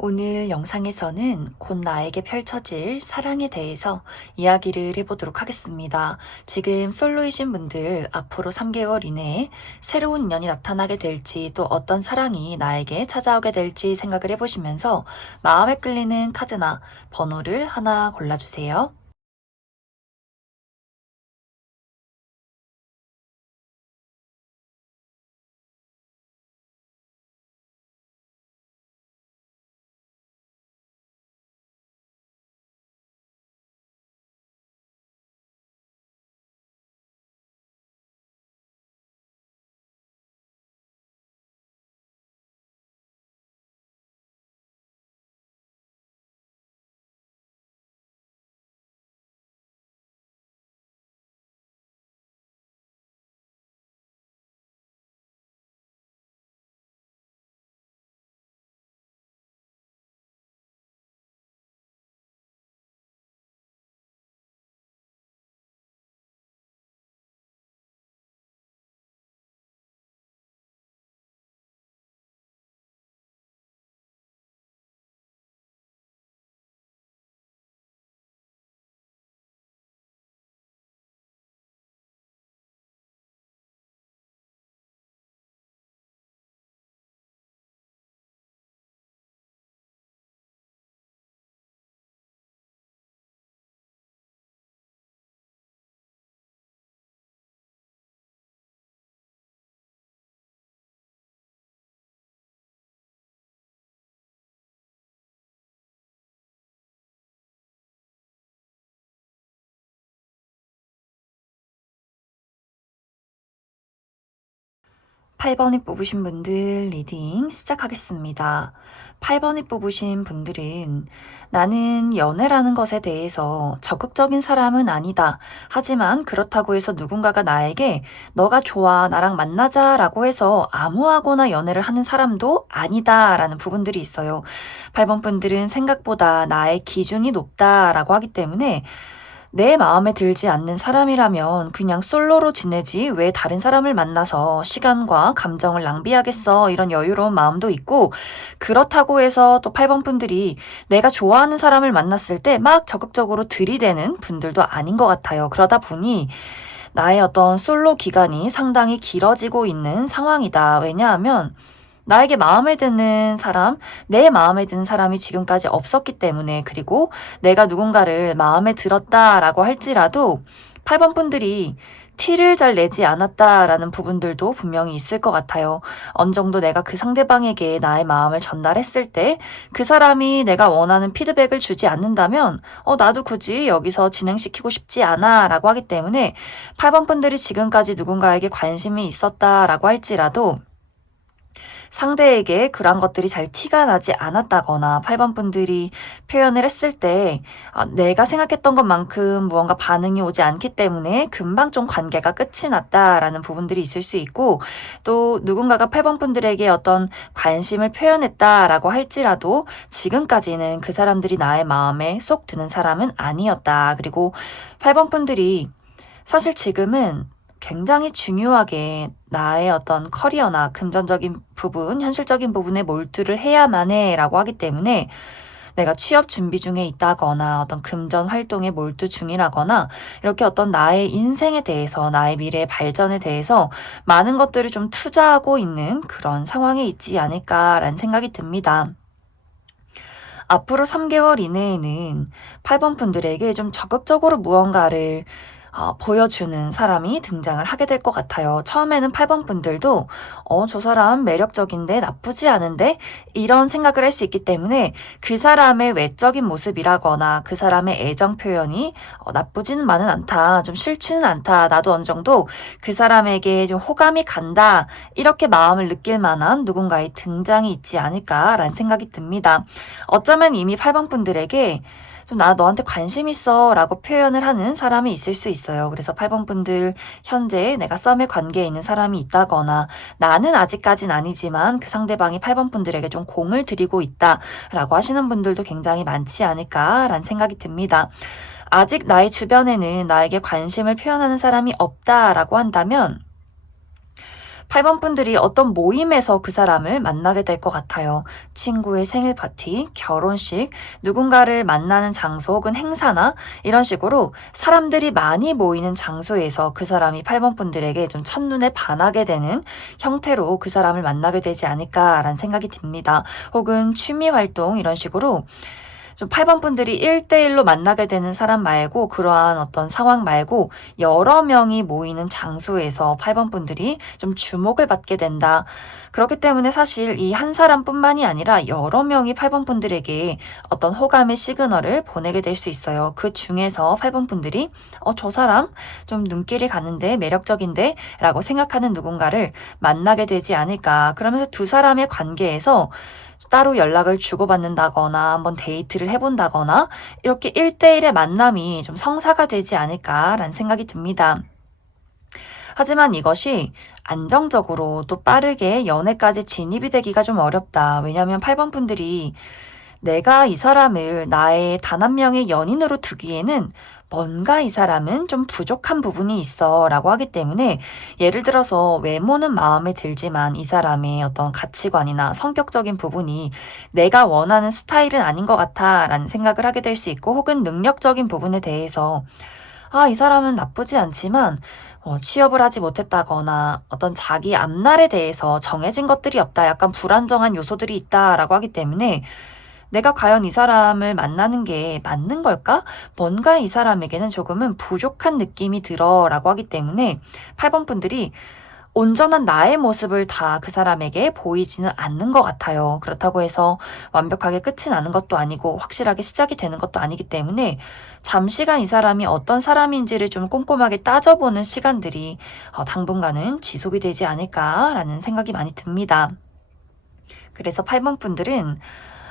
오늘 영상에서는 곧 나에게 펼쳐질 사랑에 대해서 이야기를 해보도록 하겠습니다. 지금 솔로이신 분들 앞으로 3개월 이내에 새로운 인연이 나타나게 될지 또 어떤 사랑이 나에게 찾아오게 될지 생각을 해보시면서 마음에 끌리는 카드나 번호를 하나 골라주세요. 8번이 뽑으신 분들 리딩 시작하겠습니다. 8번이 뽑으신 분들은 나는 연애라는 것에 대해서 적극적인 사람은 아니다. 하지만 그렇다고 해서 누군가가 나에게 너가 좋아, 나랑 만나자 라고 해서 아무하거나 연애를 하는 사람도 아니다 라는 부분들이 있어요. 8번 분들은 생각보다 나의 기준이 높다라고 하기 때문에 내 마음에 들지 않는 사람이라면 그냥 솔로로 지내지 왜 다른 사람을 만나서 시간과 감정을 낭비하겠어 이런 여유로운 마음도 있고, 그렇다고 해서 또 8번 분들이 내가 좋아하는 사람을 만났을 때 막 적극적으로 들이대는 분들도 아닌 것 같아요. 그러다 보니 나의 어떤 솔로 기간이 상당히 길어지고 있는 상황이다. 왜냐하면 나에게 마음에 드는 사람, 내 마음에 드는 사람이 지금까지 없었기 때문에, 그리고 내가 누군가를 마음에 들었다라고 할지라도 8번 분들이 티를 잘 내지 않았다라는 부분들도 분명히 있을 것 같아요. 어느 정도 내가 그 상대방에게 나의 마음을 전달했을 때 그 사람이 내가 원하는 피드백을 주지 않는다면 나도 굳이 여기서 진행시키고 싶지 않아 라고 하기 때문에 8번 분들이 지금까지 누군가에게 관심이 있었다라고 할지라도 상대에게 그런 것들이 잘 티가 나지 않았다거나 8번 분들이 표현을 했을 때 내가 생각했던 것만큼 무언가 반응이 오지 않기 때문에 금방 좀 관계가 끝이 났다라는 부분들이 있을 수 있고, 또 누군가가 8번 분들에게 어떤 관심을 표현했다라고 할지라도 지금까지는 그 사람들이 나의 마음에 쏙 드는 사람은 아니었다. 그리고 8번 분들이 사실 지금은 굉장히 중요하게 나의 어떤 커리어나 금전적인 부분, 현실적인 부분에 몰두를 해야만 해 라고 하기 때문에 내가 취업 준비 중에 있다거나 어떤 금전 활동에 몰두 중이라거나 이렇게 어떤 나의 인생에 대해서, 나의 미래의 발전에 대해서 많은 것들을 좀 투자하고 있는 그런 상황에 있지 않을까라는 생각이 듭니다. 앞으로 3개월 이내에는 8번 분들에게 좀 적극적으로 무언가를 보여주는 사람이 등장을 하게 될 것 같아요. 처음에는 8번 분들도 저 사람 매력적인데 나쁘지 않은데 이런 생각을 할 수 있기 때문에 그 사람의 외적인 모습이라거나 그 사람의 애정 표현이 나쁘지는 않다, 좀 싫지는 않다, 나도 어느 정도 그 사람에게 좀 호감이 간다, 이렇게 마음을 느낄 만한 누군가의 등장이 있지 않을까라는 생각이 듭니다. 어쩌면 이미 8번 분들에게 좀 나 너한테 관심 있어 라고 표현을 하는 사람이 있을 수 있어요. 그래서 8번 분들 현재 내가 썸의 관계에 있는 사람이 있다거나 나는 아직까진 아니지만 그 상대방이 8번 분들에게 좀 공을 들이고 있다 라고 하시는 분들도 굉장히 많지 않을까라는 생각이 듭니다. 아직 나의 주변에는 나에게 관심을 표현하는 사람이 없다라고 한다면 8번 분들이 어떤 모임에서 그 사람을 만나게 될 것 같아요. 친구의 생일 파티, 결혼식, 누군가를 만나는 장소 혹은 행사나 이런 식으로 사람들이 많이 모이는 장소에서 그 사람이 8번 분들에게 좀 첫눈에 반하게 되는 형태로 그 사람을 만나게 되지 않을까라는 생각이 듭니다. 혹은 취미 활동 이런 식으로 좀 8번 분들이 1대1로 만나게 되는 사람 말고 그러한 어떤 상황 말고 여러 명이 모이는 장소에서 8번 분들이 좀 주목을 받게 된다. 그렇기 때문에 사실 이 한 사람뿐만이 아니라 여러 명이 8번 분들에게 어떤 호감의 시그널을 보내게 될 수 있어요. 그 중에서 8번 분들이 저 사람 좀 눈길이 가는데 매력적인데 라고 생각하는 누군가를 만나게 되지 않을까. 그러면서 두 사람의 관계에서 따로 연락을 주고받는다거나 한번 데이트를 해본다거나 이렇게 1대1의 만남이 좀 성사가 되지 않을까라는 생각이 듭니다. 하지만 이것이 안정적으로 또 빠르게 연애까지 진입이 되기가 좀 어렵다. 왜냐하면 8번 분들이 내가 이 사람을 나의 단 한 명의 연인으로 두기에는 뭔가 이 사람은 좀 부족한 부분이 있어 라고 하기 때문에 예를 들어서 외모는 마음에 들지만 이 사람의 어떤 가치관이나 성격적인 부분이 내가 원하는 스타일은 아닌 것 같아 라는 생각을 하게 될 수 있고 혹은 능력적인 부분에 대해서 이 사람은 나쁘지 않지만 취업을 하지 못했다거나 어떤 자기 앞날에 대해서 정해진 것들이 없다. 약간 불안정한 요소들이 있다라고 하기 때문에 내가 과연 이 사람을 만나는 게 맞는 걸까? 뭔가 이 사람에게는 조금은 부족한 느낌이 들어 라고 하기 때문에 8번 분들이 온전한 나의 모습을 다 그 사람에게 보이지는 않는 것 같아요. 그렇다고 해서 완벽하게 끝이 나는 것도 아니고 확실하게 시작이 되는 것도 아니기 때문에 잠시간 이 사람이 어떤 사람인지를 좀 꼼꼼하게 따져보는 시간들이 당분간은 지속이 되지 않을까라는 생각이 많이 듭니다. 그래서 8번 분들은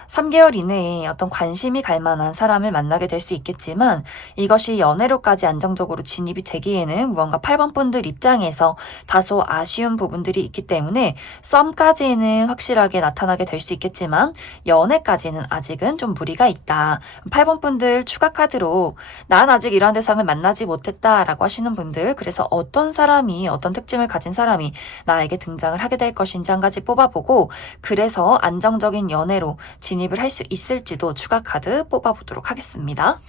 3개월 이내에 어떤 관심이 갈 만한 사람을 만나게 될 수 있겠지만 이것이 연애로까지 안정적으로 진입이 되기에는 무언가 8번 분들 입장에서 다소 아쉬운 부분들이 있기 때문에 썸까지는 확실하게 나타나게 될 수 있겠지만 연애까지는 아직은 좀 무리가 있다. 8번 분들 추가 카드로 난 아직 이러한 대상을 만나지 못했다라고 하시는 분들 그래서 어떤 사람이 어떤 특징을 가진 사람이 나에게 등장을 하게 될 것인지 한 가지 뽑아보고 그래서 안정적인 연애로 진입을 할 수 있을지도 추가 카드 뽑아보도록 하겠습니다.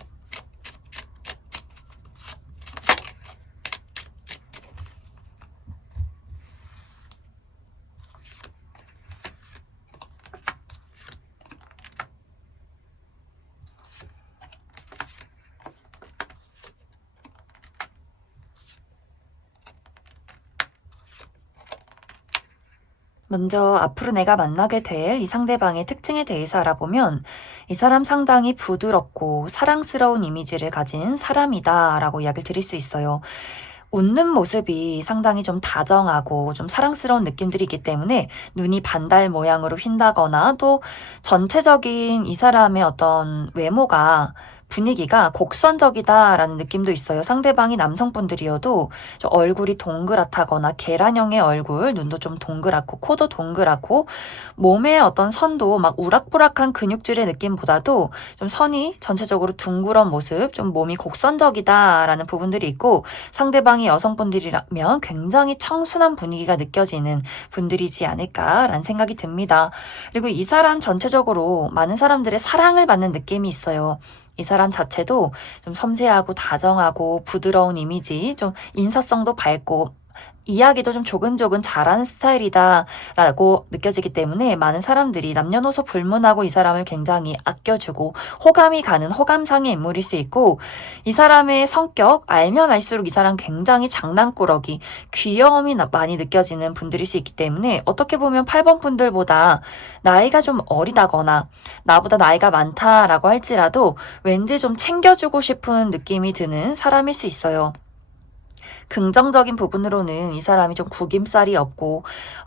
먼저 앞으로 내가 만나게 될 이 상대방의 특징에 대해서 알아보면 이 사람 상당히 부드럽고 사랑스러운 이미지를 가진 사람이다 라고 이야기를 드릴 수 있어요. 웃는 모습이 상당히 좀 다정하고 좀 사랑스러운 느낌들이 있기 때문에 눈이 반달 모양으로 휜다거나 또 전체적인 이 사람의 어떤 외모가 분위기가 곡선적이다라는 느낌도 있어요. 상대방이 남성분들이어도 좀 얼굴이 동그랗다거나 계란형의 얼굴, 눈도 좀 동그랗고 코도 동그랗고 몸의 어떤 선도 막 우락부락한 근육질의 느낌보다도 좀 선이 전체적으로 둥그런 모습, 좀 몸이 곡선적이다라는 부분들이 있고 상대방이 여성분들이라면 굉장히 청순한 분위기가 느껴지는 분들이지 않을까라는 생각이 듭니다. 그리고 이 사람 전체적으로 많은 사람들의 사랑을 받는 느낌이 있어요. 이 사람 자체도 좀 섬세하고 다정하고 부드러운 이미지, 좀 인사성도 밝고 이야기도 좀 조근조근 잘하는 스타일이다라고 느껴지기 때문에 많은 사람들이 남녀노소 불문하고 이 사람을 굉장히 아껴주고 호감이 가는 호감상의 인물일 수 있고 이 사람의 성격 알면 알수록 이 사람 굉장히 장난꾸러기, 귀여움이 많이 느껴지는 분들일 수 있기 때문에 어떻게 보면 8번 분들보다 나이가 좀 어리다거나 나보다 나이가 많다라고 할지라도 왠지 좀 챙겨주고 싶은 느낌이 드는 사람일 수 있어요. 긍정적인 부분으로는 이 사람이 좀 구김살이 없고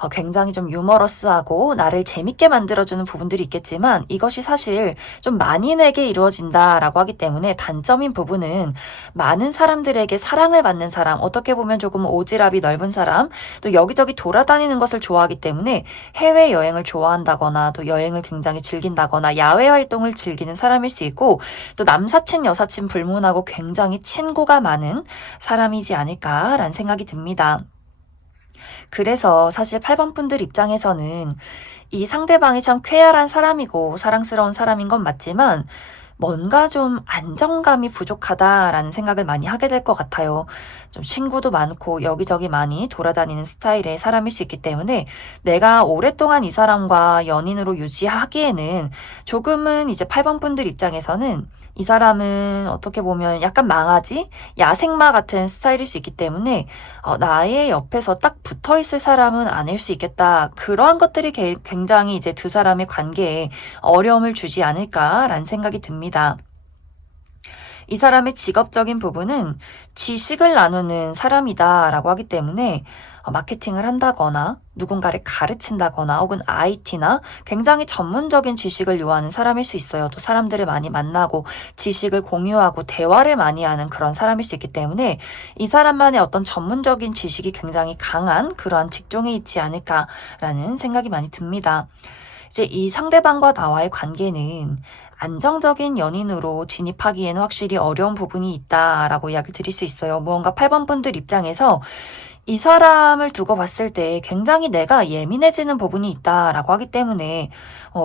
굉장히 좀 유머러스하고 나를 재밌게 만들어주는 부분들이 있겠지만 이것이 사실 좀 만인에게 이루어진다라고 하기 때문에 단점인 부분은 많은 사람들에게 사랑을 받는 사람, 어떻게 보면 조금 오지랖이 넓은 사람, 또 여기저기 돌아다니는 것을 좋아하기 때문에 해외여행을 좋아한다거나 또 여행을 굉장히 즐긴다거나 야외 활동을 즐기는 사람일 수 있고 또 남사친 여사친 불문하고 굉장히 친구가 많은 사람이지 않을까라는 생각이 듭니다. 그래서 사실 8번 분들 입장에서는 이 상대방이 참 쾌활한 사람이고 사랑스러운 사람인 건 맞지만 뭔가 좀 안정감이 부족하다라는 생각을 많이 하게 될 것 같아요. 좀 친구도 많고 여기저기 많이 돌아다니는 스타일의 사람일 수 있기 때문에 내가 오랫동안 이 사람과 연인으로 유지하기에는 조금은 이제 8번 분들 입장에서는 이 사람은 어떻게 보면 약간 망아지, 야생마 같은 스타일일 수 있기 때문에 나의 옆에서 딱 붙어 있을 사람은 아닐 수 있겠다. 그러한 것들이 굉장히 이제 두 사람의 관계에 어려움을 주지 않을까라는 생각이 듭니다. 이 사람의 직업적인 부분은 지식을 나누는 사람이다라고 하기 때문에 마케팅을 한다거나 누군가를 가르친다거나 혹은 IT나 굉장히 전문적인 지식을 요하는 사람일 수 있어요. 또 사람들을 많이 만나고 지식을 공유하고 대화를 많이 하는 그런 사람일 수 있기 때문에 이 사람만의 어떤 전문적인 지식이 굉장히 강한 그러한 직종에 있지 않을까라는 생각이 많이 듭니다. 이제 이 상대방과 나와의 관계는 안정적인 연인으로 진입하기에는 확실히 어려운 부분이 있다라고 이야기 드릴 수 있어요. 무언가 8번 분들 입장에서 이 사람을 두고 봤을 때 굉장히 내가 예민해지는 부분이 있다라고 하기 때문에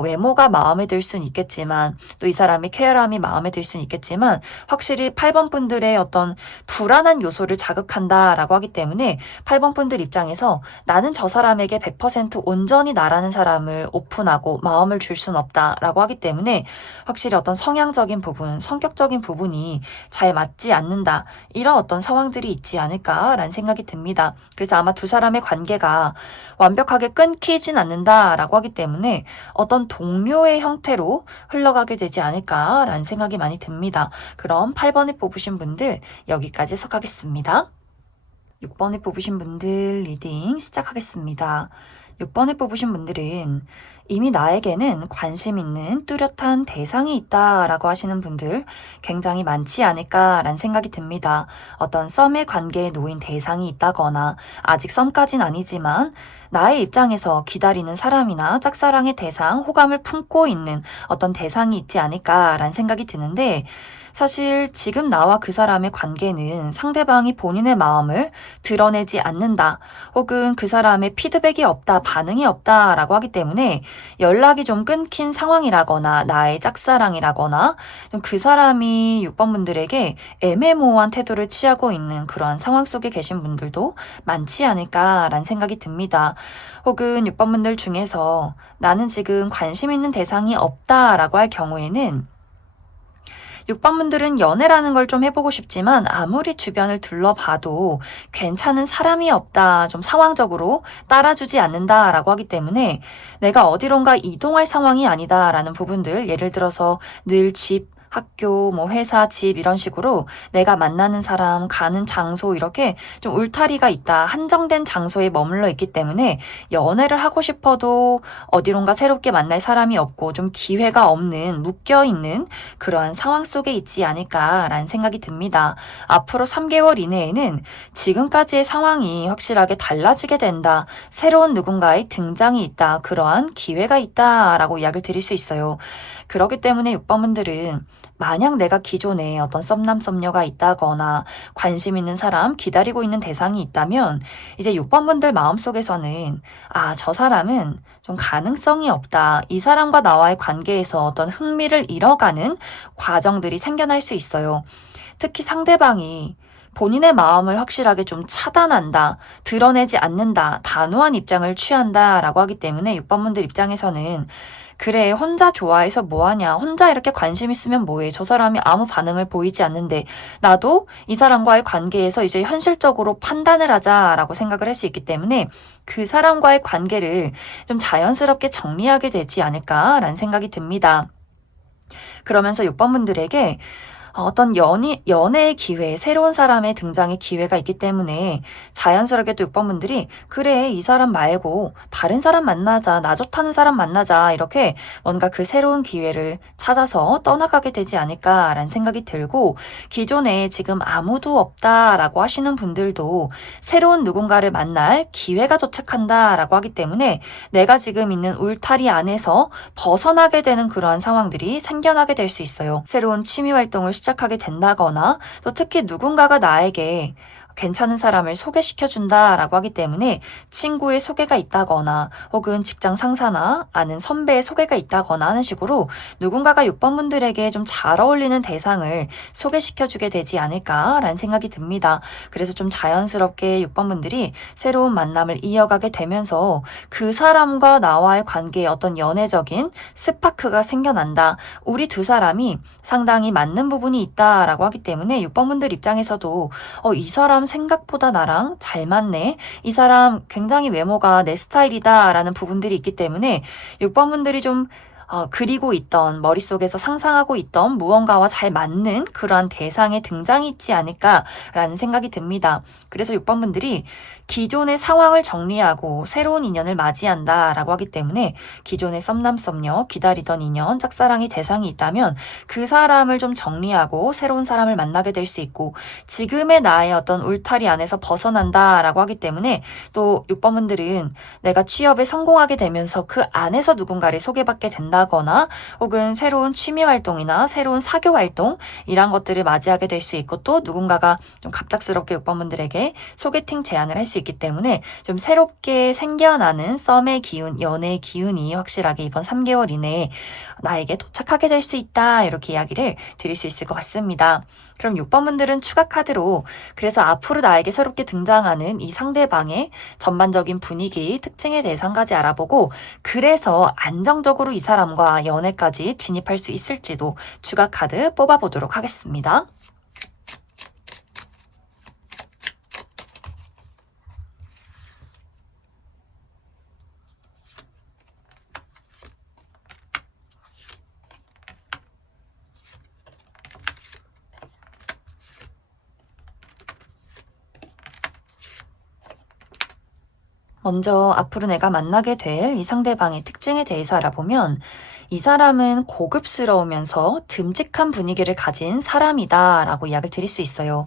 외모가 마음에 들 수는 있겠지만 또 이 사람의 쾌활함이 마음에 들 수는 있겠지만 확실히 8번 분들의 어떤 불안한 요소를 자극한다라고 하기 때문에 8번 분들 입장에서 나는 저 사람에게 100% 온전히 나라는 사람을 오픈하고 마음을 줄 수는 없다라고 하기 때문에 확실히 어떤 성향적인 부분, 성격적인 부분이 잘 맞지 않는다. 이런 어떤 상황들이 있지 않을까라는 생각이 듭니다. 그래서 아마 두 사람의 관계가 완벽하게 끊기진 않는다라고 하기 때문에 어떤 동료의 형태로 흘러가게 되지 않을까라는 생각이 많이 듭니다. 그럼 8번에 뽑으신 분들 여기까지 해석하겠습니다. 6번에 뽑으신 분들 리딩 시작하겠습니다. 6번에 뽑으신 분들은 이미 나에게는 관심 있는 뚜렷한 대상이 있다라고 하시는 분들 굉장히 많지 않을까라는 생각이 듭니다. 어떤 썸의 관계에 놓인 대상이 있다거나 아직 썸까진 아니지만 나의 입장에서 기다리는 사람이나 짝사랑의 대상, 호감을 품고 있는 어떤 대상이 있지 않을까라는 생각이 드는데 사실 지금 나와 그 사람의 관계는 상대방이 본인의 마음을 드러내지 않는다. 혹은 그 사람의 피드백이 없다, 반응이 없다라고 하기 때문에 연락이 좀 끊긴 상황이라거나 나의 짝사랑이라거나 좀 그 사람이 6번 분들에게 애매모호한 태도를 취하고 있는 그런 상황 속에 계신 분들도 많지 않을까라는 생각이 듭니다. 혹은 6번 분들 중에서 나는 지금 관심 있는 대상이 없다라고 할 경우에는 6번 분들은 연애라는 걸 좀 해보고 싶지만 아무리 주변을 둘러봐도 괜찮은 사람이 없다, 좀 상황적으로 따라주지 않는다라고 하기 때문에 내가 어디론가 이동할 상황이 아니다라는 부분들, 예를 들어서 늘 집, 학교, 뭐 회사, 집 이런 식으로 내가 만나는 사람, 가는 장소 이렇게 좀 울타리가 있다. 한정된 장소에 머물러 있기 때문에 연애를 하고 싶어도 어디론가 새롭게 만날 사람이 없고 좀 기회가 없는 묶여있는 그러한 상황 속에 있지 않을까라는 생각이 듭니다. 앞으로 3개월 이내에는 지금까지의 상황이 확실하게 달라지게 된다. 새로운 누군가의 등장이 있다. 그러한 기회가 있다라고 이야기를 드릴 수 있어요. 그렇기 때문에 6번 분들은 만약 내가 기존에 어떤 썸남 썸녀가 있다거나 관심 있는 사람, 기다리고 있는 대상이 있다면 이제 6번 분들 마음속에서는 저 사람은 좀 가능성이 없다. 이 사람과 나와의 관계에서 어떤 흥미를 잃어가는 과정들이 생겨날 수 있어요. 특히 상대방이 본인의 마음을 확실하게 좀 차단한다, 드러내지 않는다, 단호한 입장을 취한다라고 하기 때문에 6번 분들 입장에서는 그래, 혼자 좋아해서 뭐하냐, 혼자 이렇게 관심 있으면 뭐해, 저 사람이 아무 반응을 보이지 않는데 나도 이 사람과의 관계에서 이제 현실적으로 판단을 하자라고 생각을 할 수 있기 때문에 그 사람과의 관계를 좀 자연스럽게 정리하게 되지 않을까라는 생각이 듭니다. 그러면서 6번 분들에게 어떤 연애의 기회, 새로운 사람의 등장의 기회가 있기 때문에 자연스럽게 또 6번 분들이 그래, 이 사람 말고 다른 사람 만나자, 나 좋다는 사람 만나자 이렇게 뭔가 그 새로운 기회를 찾아서 떠나가게 되지 않을까라는 생각이 들고 기존에 지금 아무도 없다라고 하시는 분들도 새로운 누군가를 만날 기회가 도착한다라고 하기 때문에 내가 지금 있는 울타리 안에서 벗어나게 되는 그러한 상황들이 생겨나게 될 수 있어요. 새로운 취미 활동을 시작하게 된다거나 또 특히 누군가가 나에게 괜찮은 사람을 소개시켜준다라고 하기 때문에 친구의 소개가 있다거나 혹은 직장 상사나 아는 선배의 소개가 있다거나 하는 식으로 누군가가 6번 분들에게 좀 잘 어울리는 대상을 소개시켜주게 되지 않을까라는 생각이 듭니다. 그래서 좀 자연스럽게 6번 분들이 새로운 만남을 이어가게 되면서 그 사람과 나와의 관계에 어떤 연애적인 스파크가 생겨난다. 우리 두 사람이 상당히 맞는 부분이 있다라고 하기 때문에 6번 분들 입장에서도 이 사람 생각보다 나랑 잘 맞네. 이 사람 굉장히 외모가 내 스타일이다라는 부분들이 있기 때문에 6번 분들이 좀 그리고 있던 머릿속에서 상상하고 있던 무언가와 잘 맞는 그러한 대상의 등장이 있지 않을까라는 생각이 듭니다. 그래서 6번 분들이 기존의 상황을 정리하고 새로운 인연을 맞이한다라고 하기 때문에 기존의 썸남썸녀 기다리던 인연 짝사랑의 대상이 있다면 그 사람을 좀 정리하고 새로운 사람을 만나게 될 수 있고 지금의 나의 어떤 울타리 안에서 벗어난다라고 하기 때문에 또 6번 분들은 내가 취업에 성공하게 되면서 그 안에서 누군가를 소개받게 된다거나 혹은 새로운 취미 활동이나 새로운 사교 활동 이런 것들을 맞이하게 될 수 있고 또 누군가가 좀 갑작스럽게 6번 분들에게 소개팅 제안을 할 수 있기 때문에 좀 새롭게 생겨나는 썸의 기운, 연애의 기운이 확실하게 이번 3개월 이내에 나에게 도착하게 될 수 있다 이렇게 이야기를 드릴 수 있을 것 같습니다. 그럼 6번 분들은 추가 카드로 그래서 앞으로 나에게 새롭게 등장하는 이 상대방의 전반적인 분위기, 특징에 대해서 한 가지 알아보고 그래서 안정적으로 이 사람과 연애까지 진입할 수 있을지도 추가 카드 뽑아보도록 하겠습니다. 먼저 앞으로 내가 만나게 될 이 상대방의 특징에 대해서 알아보면 이 사람은 고급스러우면서 듬직한 분위기를 가진 사람이다라고 이야기를 드릴 수 있어요.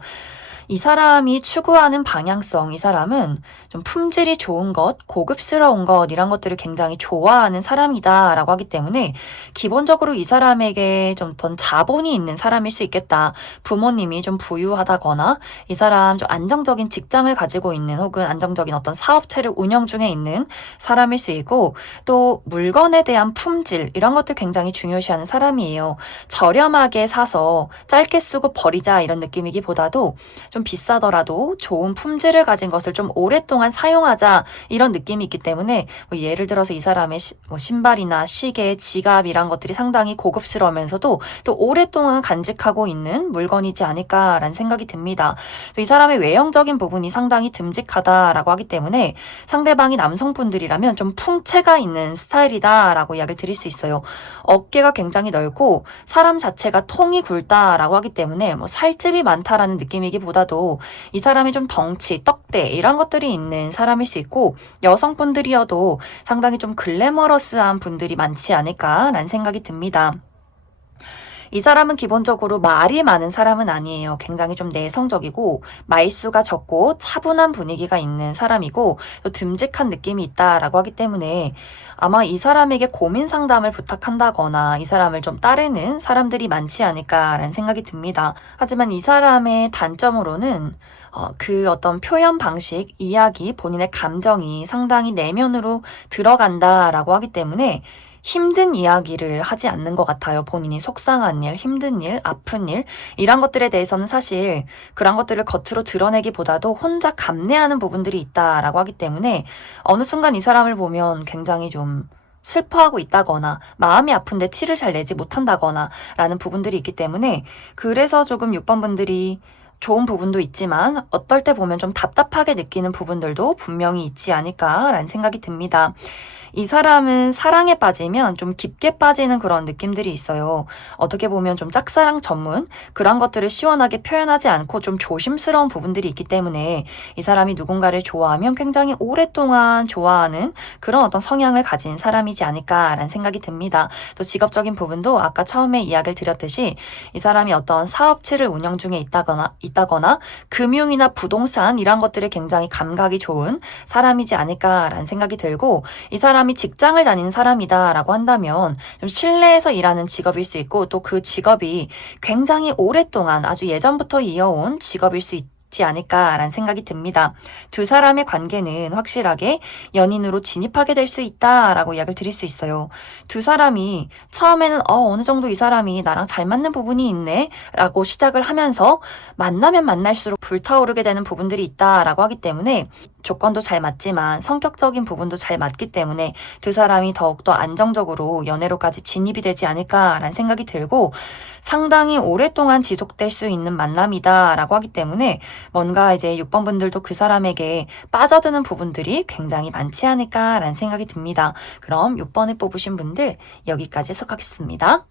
이 사람이 추구하는 방향성, 이 사람은 좀 품질이 좋은 것, 고급스러운 것, 이런 것들을 굉장히 좋아하는 사람이다라고 하기 때문에 기본적으로 이 사람에게 좀 어떤 자본이 있는 사람일 수 있겠다. 부모님이 좀 부유하다거나 이 사람 좀 안정적인 직장을 가지고 있는 혹은 안정적인 어떤 사업체를 운영 중에 있는 사람일 수 있고 또 물건에 대한 품질, 이런 것들 굉장히 중요시하는 사람이에요. 저렴하게 사서 짧게 쓰고 버리자 이런 느낌이기보다도 좀 비싸더라도 좋은 품질을 가진 것을 좀 오랫동안 사용하자 이런 느낌이 있기 때문에 뭐 예를 들어서 이 사람의 신발이나 시계, 지갑 이런 것들이 상당히 고급스러우면서도 또 오랫동안 간직하고 있는 물건이지 않을까라는 생각이 듭니다. 이 사람의 외형적인 부분이 상당히 듬직하다라고 하기 때문에 상대방이 남성분들이라면 좀 풍채가 있는 스타일이다라고 이야기를 드릴 수 있어요. 어깨가 굉장히 넓고 사람 자체가 통이 굵다라고 하기 때문에 뭐 살집이 많다라는 느낌이기보다도 이 사람이 좀 덩치, 떡대 이런 것들이 있는 사람일 수 있고 여성분들이어도 상당히 좀 글래머러스한 분들이 많지 않을까라는 생각이 듭니다. 이 사람은 기본적으로 말이 많은 사람은 아니에요. 굉장히 좀 내성적이고 말수가 적고 차분한 분위기가 있는 사람이고 또 듬직한 느낌이 있다라고 하기 때문에 아마 이 사람에게 고민 상담을 부탁한다거나 이 사람을 좀 따르는 사람들이 많지 않을까라는 생각이 듭니다. 하지만 이 사람의 단점으로는 그 어떤 표현 방식, 이야기, 본인의 감정이 상당히 내면으로 들어간다라고 하기 때문에 힘든 이야기를 하지 않는 것 같아요. 본인이 속상한 일, 힘든 일, 아픈 일 이런 것들에 대해서는 사실 그런 것들을 겉으로 드러내기보다도 혼자 감내하는 부분들이 있다라고 하기 때문에 어느 순간 이 사람을 보면 굉장히 좀 슬퍼하고 있다거나 마음이 아픈데 티를 잘 내지 못한다거나 라는 부분들이 있기 때문에 그래서 조금 6번 분들이 좋은 부분도 있지만 어떨 때 보면 좀 답답하게 느끼는 부분들도 분명히 있지 않을까라는 생각이 듭니다. 이 사람은 사랑에 빠지면 좀 깊게 빠지는 그런 느낌들이 있어요. 어떻게 보면 좀 짝사랑 전문 그런 것들을 시원하게 표현하지 않고 좀 조심스러운 부분들이 있기 때문에 이 사람이 누군가를 좋아하면 굉장히 오랫동안 좋아하는 그런 어떤 성향을 가진 사람이지 않을까라는 생각이 듭니다. 또 직업적인 부분도 아까 처음에 이야기를 드렸듯이 이 사람이 어떤 사업체를 운영 중에 있다거나 금융이나 부동산 이런 것들에 굉장히 감각이 좋은 사람이지 않을까라는 생각이 들고 이 사람이 직장을 다니는 사람이다라고 한다면 좀 실내에서 일하는 직업일 수 있고 또 그 직업이 굉장히 오랫동안 아주 예전부터 이어온 직업일 수 있지 않을까라는 생각이 듭니다. 두 사람의 관계는 확실하게 연인으로 진입하게 될 수 있다라고 이야기를 드릴 수 있어요. 두 사람이 처음에는 어느 정도 이 사람이 나랑 잘 맞는 부분이 있네 라고 시작을 하면서 만나면 만날수록 불타오르게 되는 부분들이 있다라고 하기 때문에 조건도 잘 맞지만 성격적인 부분도 잘 맞기 때문에 두 사람이 더욱더 안정적으로 연애로까지 진입이 되지 않을까라는 생각이 들고 상당히 오랫동안 지속될 수 있는 만남이다라고 하기 때문에 뭔가 이제 6번 분들도 그 사람에게 빠져드는 부분들이 굉장히 많지 않을까라는 생각이 듭니다. 그럼 6번을 뽑으신 분들 여기까지 해석하겠습니다.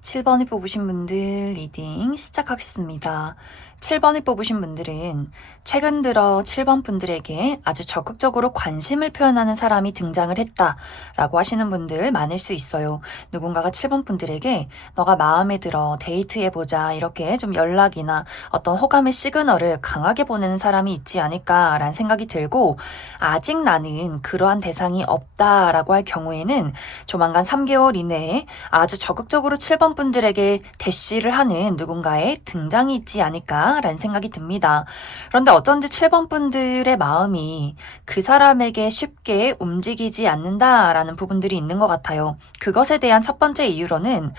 7번을 뽑으신 분들 리딩 시작하겠습니다. 7번을 뽑으신 분들은 최근 들어 7번 분들에게 아주 적극적으로 관심을 표현하는 사람이 등장을 했다라고 하시는 분들 많을 수 있어요. 누군가가 7번 분들에게 너가 마음에 들어 데이트해보자 이렇게 좀 연락이나 어떤 호감의 시그널을 강하게 보내는 사람이 있지 않을까라는 생각이 들고 아직 나는 그러한 대상이 없다라고 할 경우에는 조만간 3개월 이내에 아주 적극적으로 7번 분들에게 대시를 하는 누군가의 등장이 있지 않을까라는 생각이 듭니다. 그런데 어쩐지 7번 분들의 마음이 그 사람에게 쉽게 움직이지 않는다라는 부분들이 있는 것 같아요. 그것에 대한 첫 번째 이유로는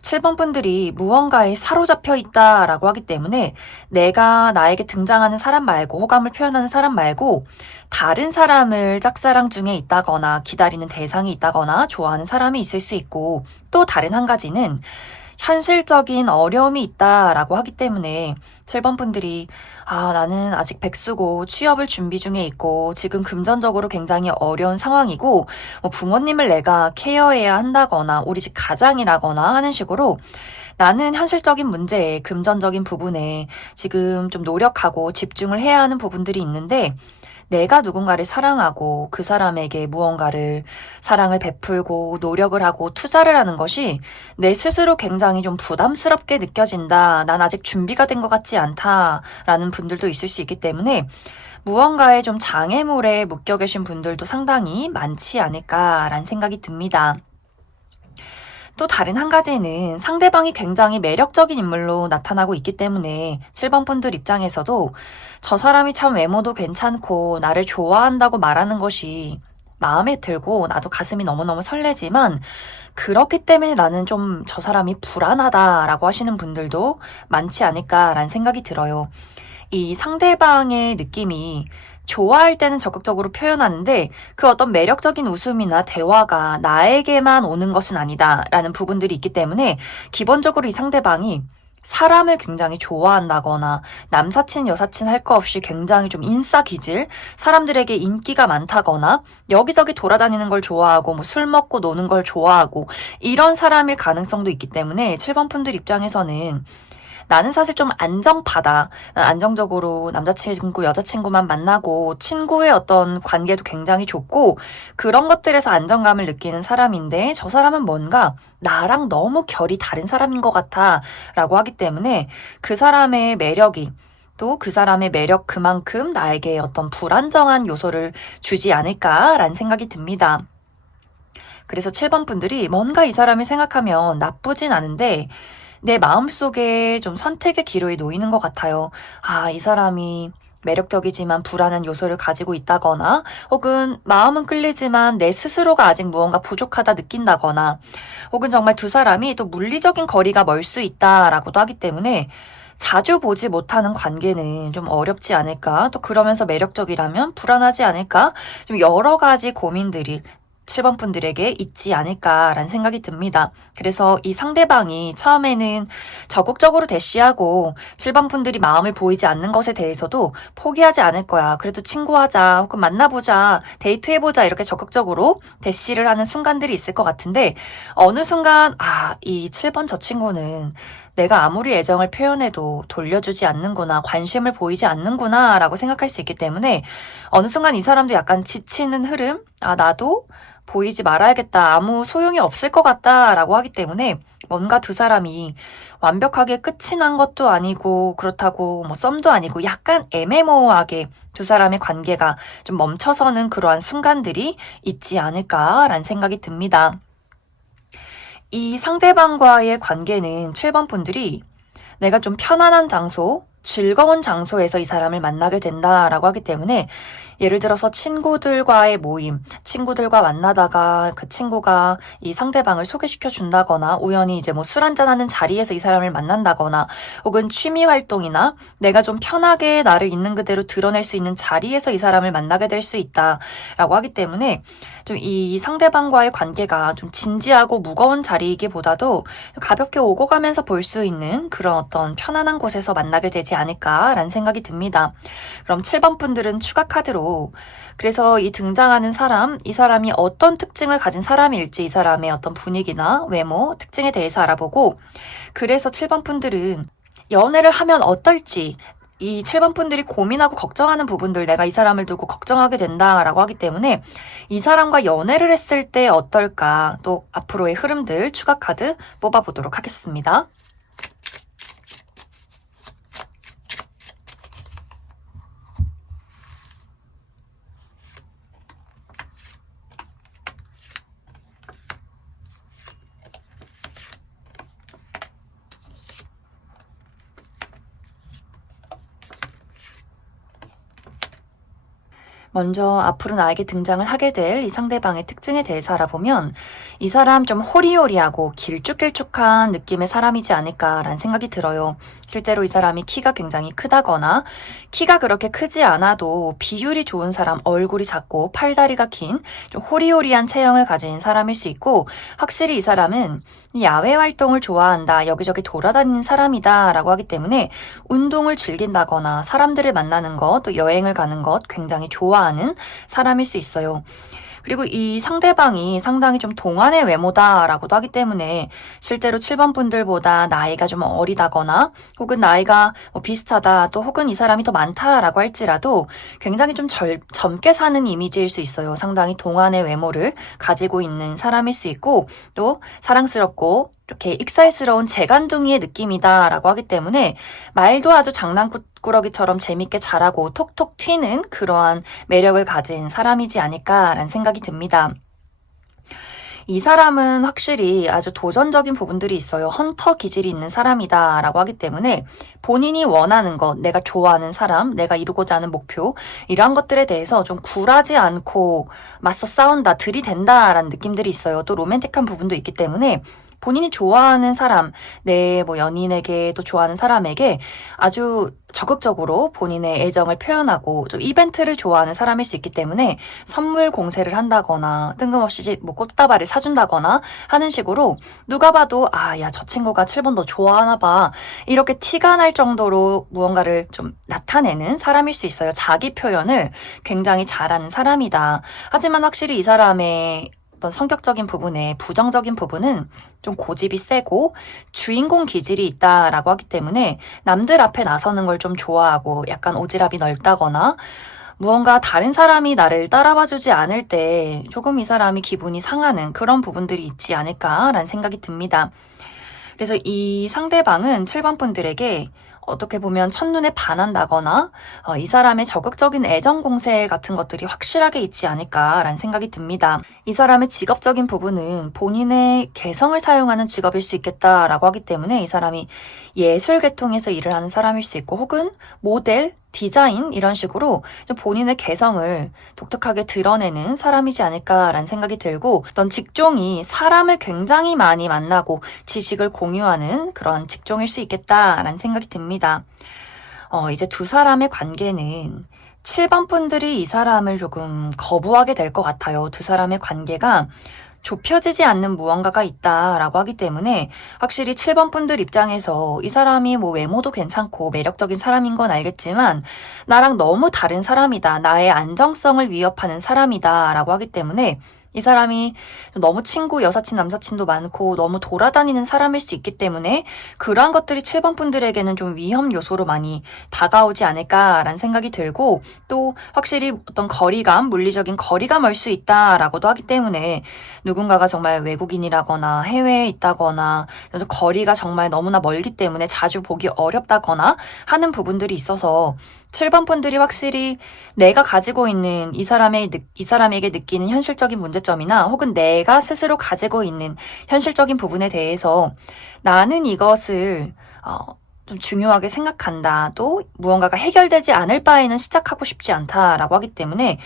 7번 분들이 무언가에 사로잡혀 있다라고 하기 때문에 내가 나에게 등장하는 사람 말고 호감을 표현하는 사람 말고 다른 사람을 짝사랑 중에 있다거나 기다리는 대상이 있다거나 좋아하는 사람이 있을 수 있고 또 다른 한 가지는 현실적인 어려움이 있다라고 하기 때문에 7번 분들이 나는 아직 백수고 취업을 준비 중에 있고 지금 금전적으로 굉장히 어려운 상황이고 뭐 부모님을 내가 케어해야 한다거나 우리 집 가장이라거나 하는 식으로 나는 현실적인 문제에 금전적인 부분에 지금 좀 노력하고 집중을 해야 하는 부분들이 있는데 내가 누군가를 사랑하고 그 사람에게 무언가를 사랑을 베풀고 노력을 하고 투자를 하는 것이 내 스스로 굉장히 좀 부담스럽게 느껴진다. 난 아직 준비가 된 것 같지 않다라는 분들도 있을 수 있기 때문에 무언가에 좀 장애물에 묶여 계신 분들도 상당히 많지 않을까라는 생각이 듭니다. 또 다른 한 가지는 상대방이 굉장히 매력적인 인물로 나타나고 있기 때문에 7번 분들 입장에서도 저 사람이 참 외모도 괜찮고 나를 좋아한다고 말하는 것이 마음에 들고 나도 가슴이 너무너무 설레지만 그렇기 때문에 나는 좀 저 사람이 불안하다라고 하시는 분들도 많지 않을까라는 생각이 들어요. 이 상대방의 느낌이 좋아할 때는 적극적으로 표현하는데 그 어떤 매력적인 웃음이나 대화가 나에게만 오는 것은 아니다라는 부분들이 있기 때문에 기본적으로 이 상대방이 사람을 굉장히 좋아한다거나 남사친 여사친 할 거 없이 굉장히 좀 인싸기질 사람들에게 인기가 많다거나 여기저기 돌아다니는 걸 좋아하고 뭐 술 먹고 노는 걸 좋아하고 이런 사람일 가능성도 있기 때문에 7번 분들 입장에서는 나는 사실 좀 안정파다. 난 안정적으로 남자친구, 여자친구만 만나고 친구의 어떤 관계도 굉장히 좋고 그런 것들에서 안정감을 느끼는 사람인데 저 사람은 뭔가 나랑 너무 결이 다른 사람인 것 같아 라고 하기 때문에 그 사람의 매력이 또 그 사람의 매력 그만큼 나에게 어떤 불안정한 요소를 주지 않을까라는 생각이 듭니다. 그래서 7번 분들이 뭔가 이 사람을 생각하면 나쁘진 않은데 내 마음속에 좀 선택의 기로에 놓이는 것 같아요. 이 사람이 매력적이지만 불안한 요소를 가지고 있다거나 혹은 마음은 끌리지만 내 스스로가 아직 무언가 부족하다 느낀다거나 혹은 정말 두 사람이 또 물리적인 거리가 멀 수 있다라고도 하기 때문에 자주 보지 못하는 관계는 좀 어렵지 않을까? 또 그러면서 매력적이라면 불안하지 않을까? 좀 여러 가지 고민들이 7번 분들에게 있지 않을까라는 생각이 듭니다. 그래서 이 상대방이 처음에는 적극적으로 대시하고 7번 분들이 마음을 보이지 않는 것에 대해서도 포기하지 않을 거야. 그래도 친구하자 혹은 만나보자 데이트해보자 이렇게 적극적으로 대시를 하는 순간들이 있을 것 같은데 어느 순간 이 7번 저 친구는 내가 아무리 애정을 표현해도 돌려주지 않는구나, 관심을 보이지 않는구나 라고 생각할 수 있기 때문에 어느 순간 이 사람도 약간 지치는 흐름? 나도 보이지 말아야겠다. 아무 소용이 없을 것 같다. 라고 하기 때문에 뭔가 두 사람이 완벽하게 끝이 난 것도 아니고 그렇다고 뭐 썸도 아니고 약간 애매모호하게 두 사람의 관계가 좀 멈춰서는 그러한 순간들이 있지 않을까라는 생각이 듭니다. 이 상대방과의 관계는 7번 분들이 내가 좀 편안한 장소, 즐거운 장소에서 이 사람을 만나게 된다라고 하기 때문에 예를 들어서 친구들과의 모임, 친구들과 만나다가 그 친구가 이 상대방을 소개시켜 준다거나 우연히 이제 뭐 술 한잔하는 자리에서 이 사람을 만난다거나 혹은 취미 활동이나 내가 좀 편하게 나를 있는 그대로 드러낼 수 있는 자리에서 이 사람을 만나게 될 수 있다라고 하기 때문에 좀 이 상대방과의 관계가 좀 진지하고 무거운 자리이기보다도 가볍게 오고 가면서 볼 수 있는 그런 어떤 편안한 곳에서 만나게 되지 않을까라는 생각이 듭니다. 그럼 7번 분들은 추가 카드로 그래서 이 등장하는 사람, 이 사람이 어떤 특징을 가진 사람일지 이 사람의 어떤 분위기나 외모, 특징에 대해서 알아보고 그래서 7번 분들은 연애를 하면 어떨지 이 7번 분들이 고민하고 걱정하는 부분들 내가 이 사람을 두고 걱정하게 된다라고 하기 때문에 이 사람과 연애를 했을 때 어떨까 또 앞으로의 흐름들 추가 카드 뽑아보도록 하겠습니다. 먼저 앞으로 나에게 등장을 하게 될 이 상대방의 특징에 대해서 알아보면 이 사람 좀 호리호리하고 길쭉길쭉한 느낌의 사람이지 않을까라는 생각이 들어요. 실제로 이 사람이 키가 굉장히 크다거나 키가 그렇게 크지 않아도 비율이 좋은 사람, 얼굴이 작고 팔다리가 긴 좀 호리호리한 체형을 가진 사람일 수 있고 확실히 이 사람은 야외 활동을 좋아한다, 여기저기 돌아다니는 사람이다 라고 하기 때문에 운동을 즐긴다거나 사람들을 만나는 것, 또 여행을 가는 것 굉장히 좋아하는 사람일 수 있어요. 그리고 이 상대방이 상당히 좀 동안의 외모다라고도 하기 때문에 실제로 7번 분들보다 나이가 좀 어리다거나 혹은 나이가 뭐 비슷하다 또 혹은 이 사람이 더 많다라고 할지라도 굉장히 좀 젊게 사는 이미지일 수 있어요. 상당히 동안의 외모를 가지고 있는 사람일 수 있고 또 사랑스럽고 이렇게 익살스러운 재간둥이의 느낌이다라고 하기 때문에 말도 아주 장난꾸러기처럼 재밌게 잘하고 톡톡 튀는 그러한 매력을 가진 사람이지 않을까라는 생각이 듭니다. 이 사람은 확실히 아주 도전적인 부분들이 있어요. 헌터 기질이 있는 사람이다라고 하기 때문에 본인이 원하는 것, 내가 좋아하는 사람, 내가 이루고자 하는 목표 이러한 것들에 대해서 좀 굴하지 않고 맞서 싸운다, 들이댄다라는 느낌들이 있어요. 또 로맨틱한 부분도 있기 때문에 본인이 좋아하는 사람, 내 뭐 연인에게 또 좋아하는 사람에게 아주 적극적으로 본인의 애정을 표현하고 좀 이벤트를 좋아하는 사람일 수 있기 때문에 선물 공세를 한다거나 뜬금없이 뭐 꽃다발을 사준다거나 하는 식으로 누가 봐도 아, 야, 저 친구가 7번 더 좋아하나 봐. 이렇게 티가 날 정도로 무언가를 좀 나타내는 사람일 수 있어요. 자기 표현을 굉장히 잘하는 사람이다. 하지만 확실히 이 사람의 어떤 성격적인 부분에 부정적인 부분은 좀 고집이 세고 주인공 기질이 있다라고 하기 때문에 남들 앞에 나서는 걸 좀 좋아하고 약간 오지랖이 넓다거나 무언가 다른 사람이 나를 따라와주지 않을 때 조금 이 사람이 기분이 상하는 그런 부분들이 있지 않을까라는 생각이 듭니다. 그래서 이 상대방은 7번 분들에게 어떻게 보면 첫눈에 반한다거나 이 사람의 적극적인 애정 공세 같은 것들이 확실하게 있지 않을까라는 생각이 듭니다. 이 사람의 직업적인 부분은 본인의 개성을 사용하는 직업일 수 있겠다라고 하기 때문에 이 사람이 예술 계통에서 일을 하는 사람일 수 있고 혹은 모델, 디자인 이런 식으로 좀 본인의 개성을 독특하게 드러내는 사람이지 않을까라는 생각이 들고 어떤 직종이 사람을 굉장히 많이 만나고 지식을 공유하는 그런 직종일 수 있겠다라는 생각이 듭니다. 이제 두 사람의 관계는 7번 분들이 이 사람을 조금 거부하게 될 것 같아요. 두 사람의 관계가 좁혀지지 않는 무언가가 있다라고 하기 때문에 확실히 7번 분들 입장에서 이 사람이 뭐 외모도 괜찮고 매력적인 사람인 건 알겠지만 나랑 너무 다른 사람이다. 나의 안정성을 위협하는 사람이다. 라고 하기 때문에 이 사람이 너무 친구, 여사친, 남사친도 많고 너무 돌아다니는 사람일 수 있기 때문에 그러한 것들이 7번 분들에게는 좀 위험 요소로 많이 다가오지 않을까라는 생각이 들고 또 확실히 어떤 거리감, 물리적인 거리감 올 수 있다라고도 하기 때문에 누군가가 정말 외국인이라거나 해외에 있다거나 거리가 정말 너무나 멀기 때문에 자주 보기 어렵다거나 하는 부분들이 있어서 7번 분들이 확실히 내가 가지고 있는 이 사람에게 느끼는 현실적인 문제점이나 혹은 내가 스스로 가지고 있는 현실적인 부분에 대해서 나는 이것을 좀 중요하게 생각한다. 또 무언가가 해결되지 않을 바에는 시작하고 싶지 않다라고 하기 때문에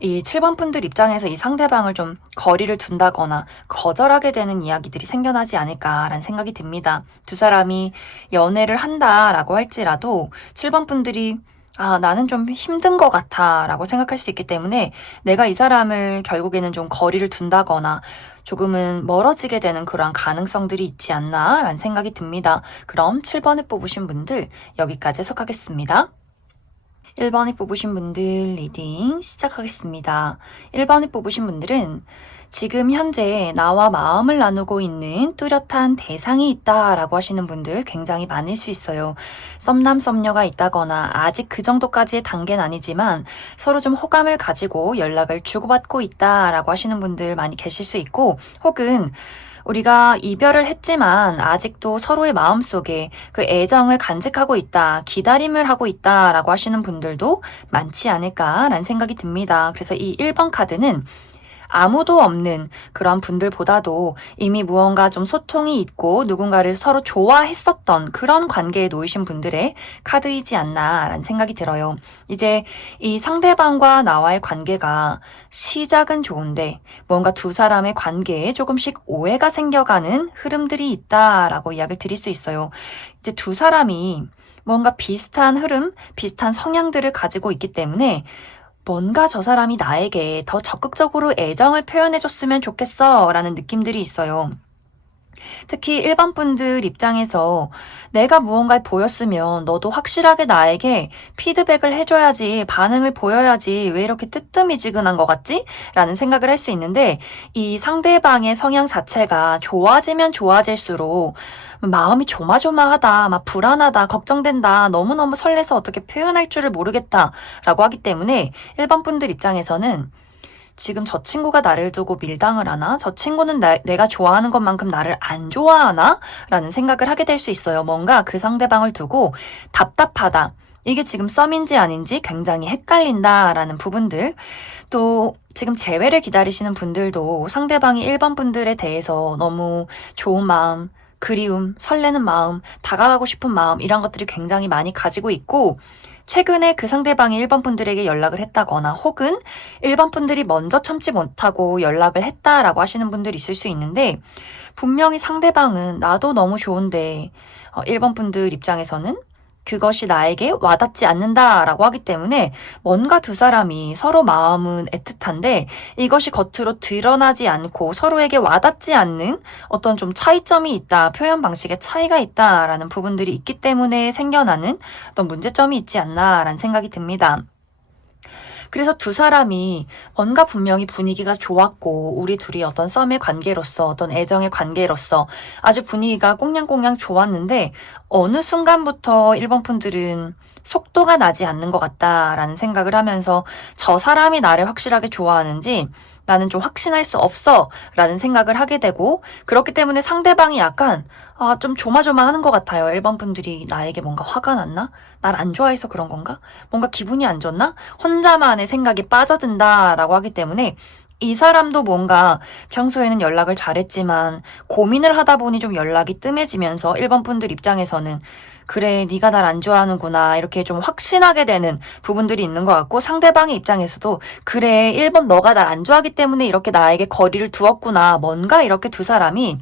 이 7번 분들 입장에서 이 상대방을 좀 거리를 둔다거나 거절하게 되는 이야기들이 생겨나지 않을까라는 생각이 듭니다. 두 사람이 연애를 한다라고 할지라도 7번 분들이 나는 좀 힘든 것 같아 라고 생각할 수 있기 때문에 내가 이 사람을 결국에는 좀 거리를 둔다거나 조금은 멀어지게 되는 그러한 가능성들이 있지 않나 라는 생각이 듭니다. 그럼 7번을 뽑으신 분들 여기까지 해석하겠습니다. 1번을 뽑으신 분들 리딩 시작하겠습니다. 1번을 뽑으신 분들은 지금 현재 나와 마음을 나누고 있는 뚜렷한 대상이 있다라고 하시는 분들 굉장히 많을 수 있어요. 썸남 썸녀가 있다거나 아직 그 정도까지의 단계는 아니지만 서로 좀 호감을 가지고 연락을 주고받고 있다라고 하시는 분들 많이 계실 수 있고, 혹은 우리가 이별을 했지만 아직도 서로의 마음속에 그 애정을 간직하고 있다, 기다림을 하고 있다라고 하시는 분들도 많지 않을까라는 생각이 듭니다. 그래서 이 1번 카드는 아무도 없는 그런 분들보다도 이미 무언가 좀 소통이 있고 누군가를 서로 좋아했었던 그런 관계에 놓이신 분들의 카드이지 않나라는 생각이 들어요. 이제 이 상대방과 나와의 관계가 시작은 좋은데 뭔가 두 사람의 관계에 조금씩 오해가 생겨가는 흐름들이 있다라고 이야기를 드릴 수 있어요. 이제 두 사람이 뭔가 비슷한 흐름, 비슷한 성향들을 가지고 있기 때문에 뭔가 저 사람이 나에게 더 적극적으로 애정을 표현해줬으면 좋겠어 라는 느낌들이 있어요. 특히 1번 분들 입장에서 내가 무언가를 보였으면 너도 확실하게 나에게 피드백을 해줘야지, 반응을 보여야지, 왜 이렇게 뜨뜻미지근한 것 같지? 라는 생각을 할 수 있는데, 이 상대방의 성향 자체가 좋아지면 좋아질수록 마음이 조마조마하다, 막 불안하다, 걱정된다, 너무너무 설레서 어떻게 표현할 줄을 모르겠다 라고 하기 때문에 1번 분들 입장에서는 지금 저 친구가 나를 두고 밀당을 하나? 저 친구는 내가 좋아하는 것만큼 나를 안 좋아하나? 라는 생각을 하게 될 수 있어요. 뭔가 그 상대방을 두고 답답하다. 이게 지금 썸인지 아닌지 굉장히 헷갈린다라는 부분들. 또 지금 재회를 기다리시는 분들도 상대방이 1번 분들에 대해서 너무 좋은 마음, 그리움, 설레는 마음, 다가가고 싶은 마음 이런 것들이 굉장히 많이 가지고 있고, 최근에 그 상대방이 1번 분들에게 연락을 했다거나 혹은 1번 분들이 먼저 참지 못하고 연락을 했다라고 하시는 분들이 있을 수 있는데, 분명히 상대방은 나도 너무 좋은데 1번 분들 입장에서는 그것이 나에게 와닿지 않는다라고 하기 때문에 뭔가 두 사람이 서로 마음은 애틋한데 이것이 겉으로 드러나지 않고 서로에게 와닿지 않는 어떤 좀 차이점이 있다, 표현 방식의 차이가 있다라는 부분들이 있기 때문에 생겨나는 어떤 문제점이 있지 않나라는 생각이 듭니다. 그래서 두 사람이 뭔가 분명히 분위기가 좋았고 우리 둘이 어떤 썸의 관계로서 어떤 애정의 관계로서 아주 분위기가 꽁냥꽁냥 좋았는데 어느 순간부터 1번 분들은 속도가 나지 않는 것 같다라는 생각을 하면서 저 사람이 나를 확실하게 좋아하는지 나는 좀 확신할 수 없어 라는 생각을 하게 되고, 그렇기 때문에 상대방이 약간 좀 조마조마하는 것 같아요. 1번 분들이 나에게 뭔가 화가 났나? 날 안 좋아해서 그런 건가? 뭔가 기분이 안 좋나? 혼자만의 생각에 빠져든다라고 하기 때문에 이 사람도 뭔가 평소에는 연락을 잘했지만 고민을 하다 보니 좀 연락이 뜸해지면서 1번 분들 입장에서는 그래, 네가 날 안 좋아하는구나 이렇게 좀 확신하게 되는 부분들이 있는 것 같고, 상대방의 입장에서도 그래, 1번 너가 날 안 좋아하기 때문에 이렇게 나에게 거리를 두었구나, 뭔가 이렇게 두 사람이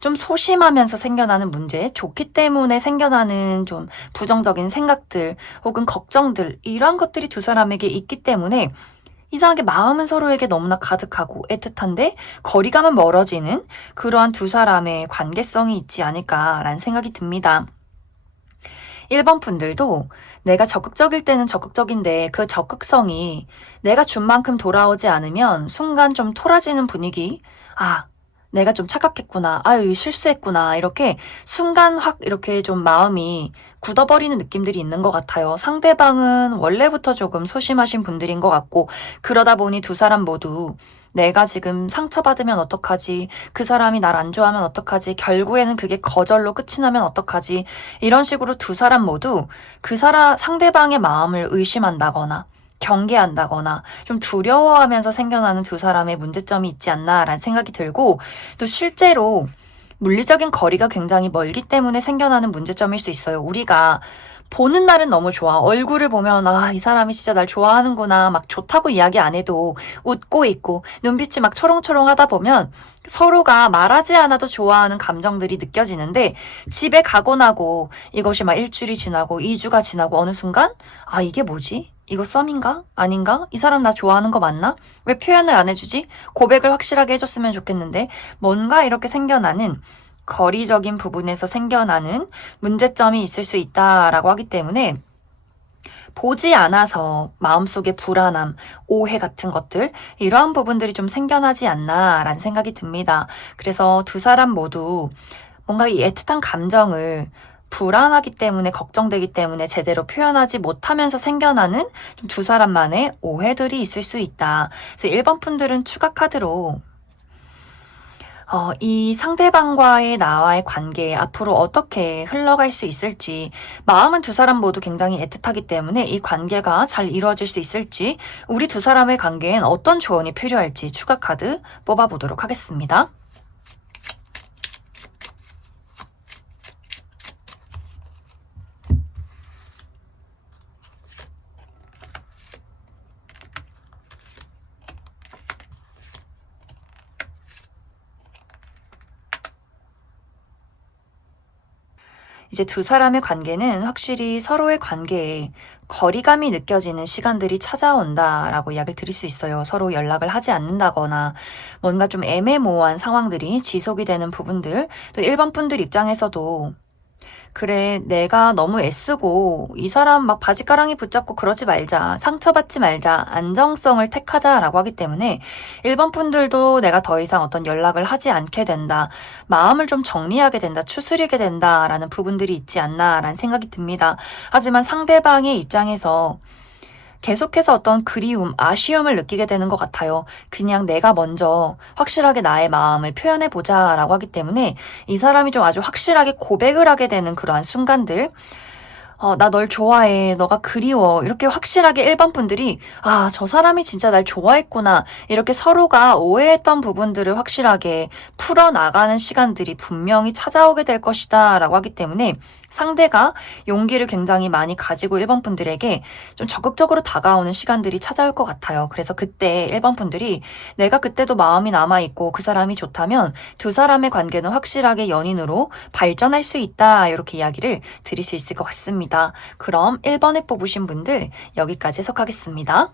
좀 소심하면서 생겨나는 문제, 좋기 때문에 생겨나는 좀 부정적인 생각들 혹은 걱정들, 이러한 것들이 두 사람에게 있기 때문에 이상하게 마음은 서로에게 너무나 가득하고 애틋한데 거리감은 멀어지는 그러한 두 사람의 관계성이 있지 않을까라는 생각이 듭니다. 1번 분들도 내가 적극적일 때는 적극적인데 그 적극성이 내가 준 만큼 돌아오지 않으면 순간 좀 토라지는 분위기, 내가 좀 착각했구나, 아유 실수했구나, 이렇게 순간 확 이렇게 좀 마음이 굳어버리는 느낌들이 있는 것 같아요. 상대방은 원래부터 조금 소심하신 분들인 것 같고, 그러다 보니 두 사람 모두 내가 지금 상처받으면 어떡하지, 그 사람이 날 안 좋아하면 어떡하지, 결국에는 그게 거절로 끝이 나면 어떡하지, 이런 식으로 두 사람 모두 상대방의 마음을 의심한다거나 경계한다거나 좀 두려워하면서 생겨나는 두 사람의 문제점이 있지 않나라는 생각이 들고, 또 실제로 물리적인 거리가 굉장히 멀기 때문에 생겨나는 문제점일 수 있어요. 우리가 보는 날은 너무 좋아. 얼굴을 보면 아, 이 사람이 진짜 날 좋아하는구나. 막 좋다고 이야기 안 해도 웃고 있고 눈빛이 막 초롱초롱하다 보면 서로가 말하지 않아도 좋아하는 감정들이 느껴지는데 집에 가고 나고 이것이 막 일주일이 지나고 2주가 지나고 어느 순간 아, 이게 뭐지? 이거 썸인가? 아닌가? 이 사람 나 좋아하는 거 맞나? 왜 표현을 안 해주지? 고백을 확실하게 해줬으면 좋겠는데 뭔가 이렇게 생겨나는 거리적인 부분에서 생겨나는 문제점이 있을 수 있다라고 하기 때문에 보지 않아서 마음속에 불안함, 오해 같은 것들, 이러한 부분들이 좀 생겨나지 않나라는 생각이 듭니다. 그래서 두 사람 모두 뭔가 이 애틋한 감정을 불안하기 때문에 걱정되기 때문에 제대로 표현하지 못하면서 생겨나는 좀 두 사람만의 오해들이 있을 수 있다. 그래서 1번 분들은 추가 카드로 이 상대방과의 나와의 관계 앞으로 어떻게 흘러갈 수 있을지, 마음은 두 사람 모두 굉장히 애틋하기 때문에 이 관계가 잘 이루어질 수 있을지, 우리 두 사람의 관계엔 어떤 조언이 필요할지 추가 카드 뽑아보도록 하겠습니다. 이제 두 사람의 관계는 확실히 서로의 관계에 거리감이 느껴지는 시간들이 찾아온다라고 이야기를 드릴 수 있어요. 서로 연락을 하지 않는다거나 뭔가 좀 애매모호한 상황들이 지속이 되는 부분들, 또 1번 분들 입장에서도 그래, 내가 너무 애쓰고 이 사람 막 바지가랑이 붙잡고 그러지 말자. 상처받지 말자. 안정성을 택하자라고 하기 때문에 1번 분들도 내가 더 이상 어떤 연락을 하지 않게 된다. 마음을 좀 정리하게 된다. 추스리게 된다라는 부분들이 있지 않나라는 생각이 듭니다. 하지만 상대방의 입장에서 계속해서 어떤 그리움, 아쉬움을 느끼게 되는 것 같아요. 그냥 내가 먼저 확실하게 나의 마음을 표현해보자 라고 하기 때문에 이 사람이 좀 아주 확실하게 고백을 하게 되는 그러한 순간들, 나 널 좋아해. 너가 그리워. 이렇게 확실하게 1번 분들이, 아, 저 사람이 진짜 날 좋아했구나. 이렇게 서로가 오해했던 부분들을 확실하게 풀어나가는 시간들이 분명히 찾아오게 될 것이다. 라고 하기 때문에 상대가 용기를 굉장히 많이 가지고 1번 분들에게 좀 적극적으로 다가오는 시간들이 찾아올 것 같아요. 그래서 그때 1번 분들이 내가 그때도 마음이 남아있고 그 사람이 좋다면 두 사람의 관계는 확실하게 연인으로 발전할 수 있다. 이렇게 이야기를 드릴 수 있을 것 같습니다. 그럼 1번에 뽑으신 분들 여기까지 해석하겠습니다.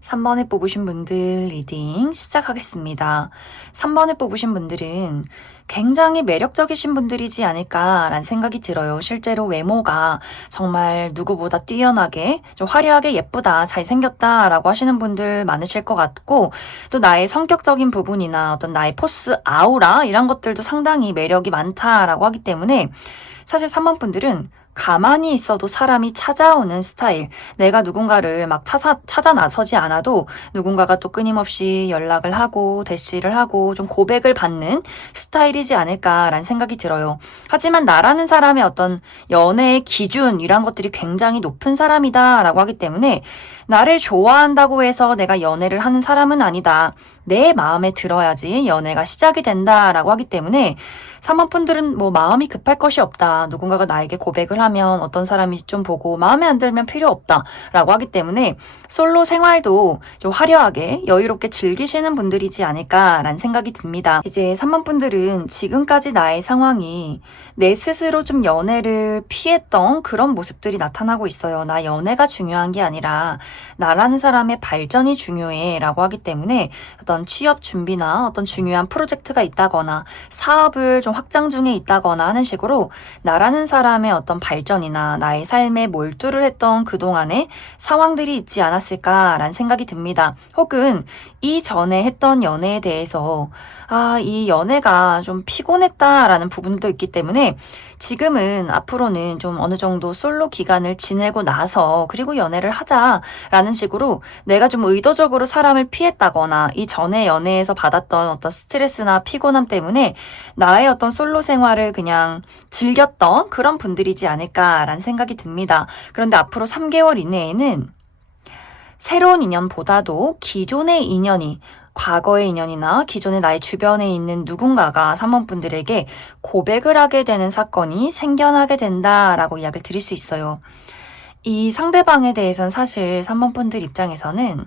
3번에 뽑으신 분들 리딩 시작하겠습니다. 3번에 뽑으신 분들은 굉장히 매력적이신 분들이지 않을까라는 생각이 들어요. 실제로 외모가 정말 누구보다 뛰어나게 좀 화려하게 예쁘다, 잘생겼다라고 하시는 분들 많으실 것 같고 또 나의 성격적인 부분이나 어떤 나의 포스, 아우라 이런 것들도 상당히 매력이 많다라고 하기 때문에 사실 3번 분들은 가만히 있어도 사람이 찾아오는 스타일. 내가 누군가를 막 찾아 나서지 않아도 누군가가 또 끊임없이 연락을 하고 대시를 하고 좀 고백을 받는 스타일이지 않을까라는 생각이 들어요. 하지만 나라는 사람의 어떤 연애의 기준 이런 것들이 굉장히 높은 사람이다라고 하기 때문에 나를 좋아한다고 해서 내가 연애를 하는 사람은 아니다. 내 마음에 들어야지 연애가 시작이 된다라고 하기 때문에 3번 분들은 뭐 마음이 급할 것이 없다. 누군가가 나에게 고백을 하면 어떤 사람인지 좀 보고 마음에 안 들면 필요 없다. 라고 하기 때문에 솔로 생활도 좀 화려하게 여유롭게 즐기시는 분들이지 않을까라는 생각이 듭니다. 이제 3번 분들은 지금까지 나의 상황이 내 스스로 좀 연애를 피했던 그런 모습들이 나타나고 있어요. 나 연애가 중요한 게 아니라 나라는 사람의 발전이 중요해 라고 하기 때문에 어떤 취업 준비나 어떤 중요한 프로젝트가 있다거나 사업을 좀 확장 중에 있다거나 하는 식으로 나라는 사람의 어떤 발전이나 나의 삶에 몰두를 했던 그동안의 상황들이 있지 않았을까라는 생각이 듭니다. 혹은 이전에 했던 연애에 대해서 이 연애가 좀 피곤했다라는 부분도 있기 때문에 지금은 앞으로는 좀 어느 정도 솔로 기간을 지내고 나서 그리고 연애를 하자라는 식으로 내가 좀 의도적으로 사람을 피했다거나 이 전에 연애에서 받았던 어떤 스트레스나 피곤함 때문에 나의 어떤 솔로 생활을 그냥 즐겼던 그런 분들이지 않을까라는 생각이 듭니다. 그런데 앞으로 3개월 이내에는 새로운 인연보다도 기존의 인연이 과거의 인연이나 기존의 나의 주변에 있는 누군가가 사모분들에게 고백을 하게 되는 사건이 생겨나게 된다라고 이야기를 드릴 수 있어요. 이 상대방에 대해서는 사실 사모분들 입장에서는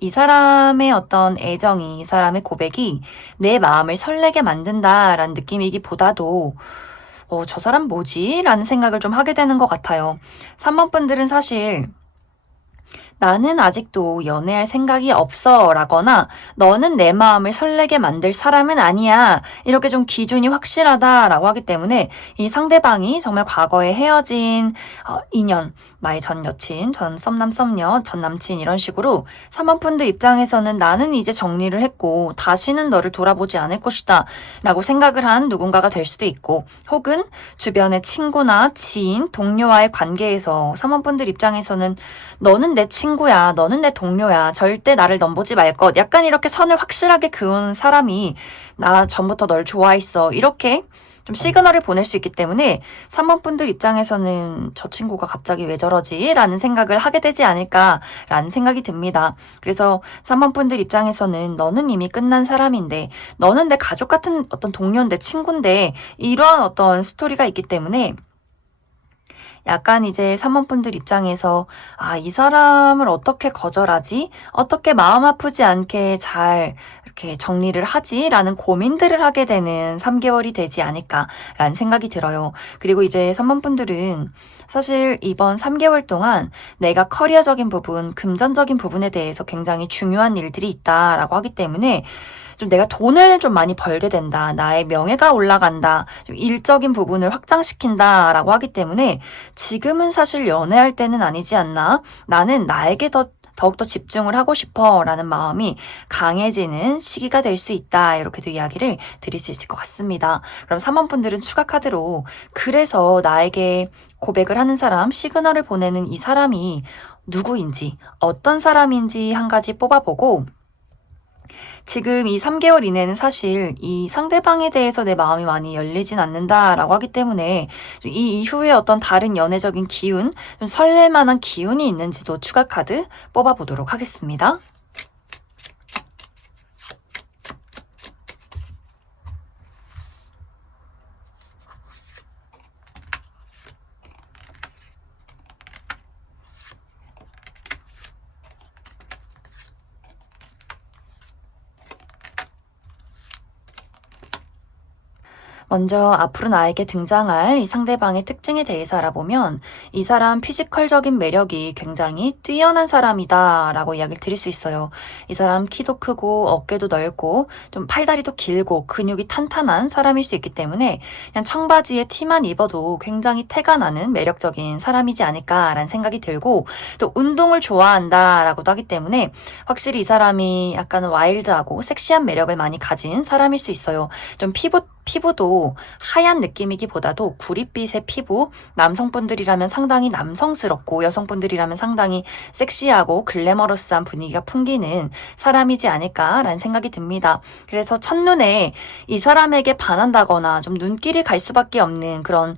이 사람의 어떤 애정이, 이 사람의 고백이 내 마음을 설레게 만든다라는 느낌이기보다도 저 사람 뭐지? 라는 생각을 좀 하게 되는 것 같아요. 3번 분들은 사실 나는 아직도 연애할 생각이 없어 라거나 너는 내 마음을 설레게 만들 사람은 아니야. 이렇게 좀 기준이 확실하다라고 하기 때문에 이 상대방이 정말 과거에 헤어진 인연, 나의 전 여친, 전 썸남, 썸녀, 전 남친 이런 식으로 3번 분들 입장에서는 나는 이제 정리를 했고 다시는 너를 돌아보지 않을 것이다 라고 생각을 한 누군가가 될 수도 있고, 혹은 주변의 친구나 지인, 동료와의 관계에서 3번 분들 입장에서는 너는 내 친구야, 너는 내 동료야, 절대 나를 넘보지 말 것, 약간 이렇게 선을 확실하게 그은 사람이 나 전부터 널 좋아했어, 이렇게 좀 시그널을 보낼 수 있기 때문에 3번 분들 입장에서는 저 친구가 갑자기 왜 저러지? 라는 생각을 하게 되지 않을까라는 생각이 듭니다. 그래서 3번 분들 입장에서는 너는 이미 끝난 사람인데, 너는 내 가족 같은 어떤 동료인데, 친구인데, 이러한 어떤 스토리가 있기 때문에 약간 이제 3번 분들 입장에서 이 사람을 어떻게 거절하지? 어떻게 마음 아프지 않게 잘 이렇게 정리를 하지? 라는 고민들을 하게 되는 3개월이 되지 않을까라는 생각이 들어요. 그리고 이제 3번 분들은 사실 이번 3개월 동안 내가 커리어적인 부분, 금전적인 부분에 대해서 굉장히 중요한 일들이 있다라고 하기 때문에 좀 내가 돈을 좀 많이 벌게 된다, 나의 명예가 올라간다, 좀 일적인 부분을 확장시킨다라고 하기 때문에 지금은 사실 연애할 때는 아니지 않나? 나는 나에게 더욱더 집중을 하고 싶어 라는 마음이 강해지는 시기가 될 수 있다. 이렇게도 이야기를 드릴 수 있을 것 같습니다. 그럼 3번 분들은 추가 카드로 그래서 나에게 고백을 하는 사람, 시그널을 보내는 이 사람이 누구인지, 어떤 사람인지 한 가지 뽑아보고, 지금 이 3개월 이내는 사실 이 상대방에 대해서 내 마음이 많이 열리진 않는다라고 하기 때문에 이 이후에 어떤 다른 연애적인 기운, 좀 설렐만한 기운이 있는지도 추가 카드 뽑아보도록 하겠습니다. 먼저 앞으로 나에게 등장할 이 상대방의 특징에 대해서 알아보면 이 사람 피지컬적인 매력이 굉장히 뛰어난 사람이다 라고 이야기를 드릴 수 있어요. 이 사람 키도 크고 어깨도 넓고 좀 팔다리도 길고 근육이 탄탄한 사람일 수 있기 때문에 그냥 청바지에 티만 입어도 굉장히 태가 나는 매력적인 사람이지 않을까라는 생각이 들고, 또 운동을 좋아한다 라고도 하기 때문에 확실히 이 사람이 약간 와일드하고 섹시한 매력을 많이 가진 사람일 수 있어요. 좀 피부도 하얀 느낌이기보다도 구릿빛의 피부, 남성분들이라면 상당히 남성스럽고 여성분들이라면 상당히 섹시하고 글래머러스한 분위기가 풍기는 사람이지 않을까라는 생각이 듭니다. 그래서 첫눈에 이 사람에게 반한다거나 좀 눈길이 갈 수밖에 없는 그런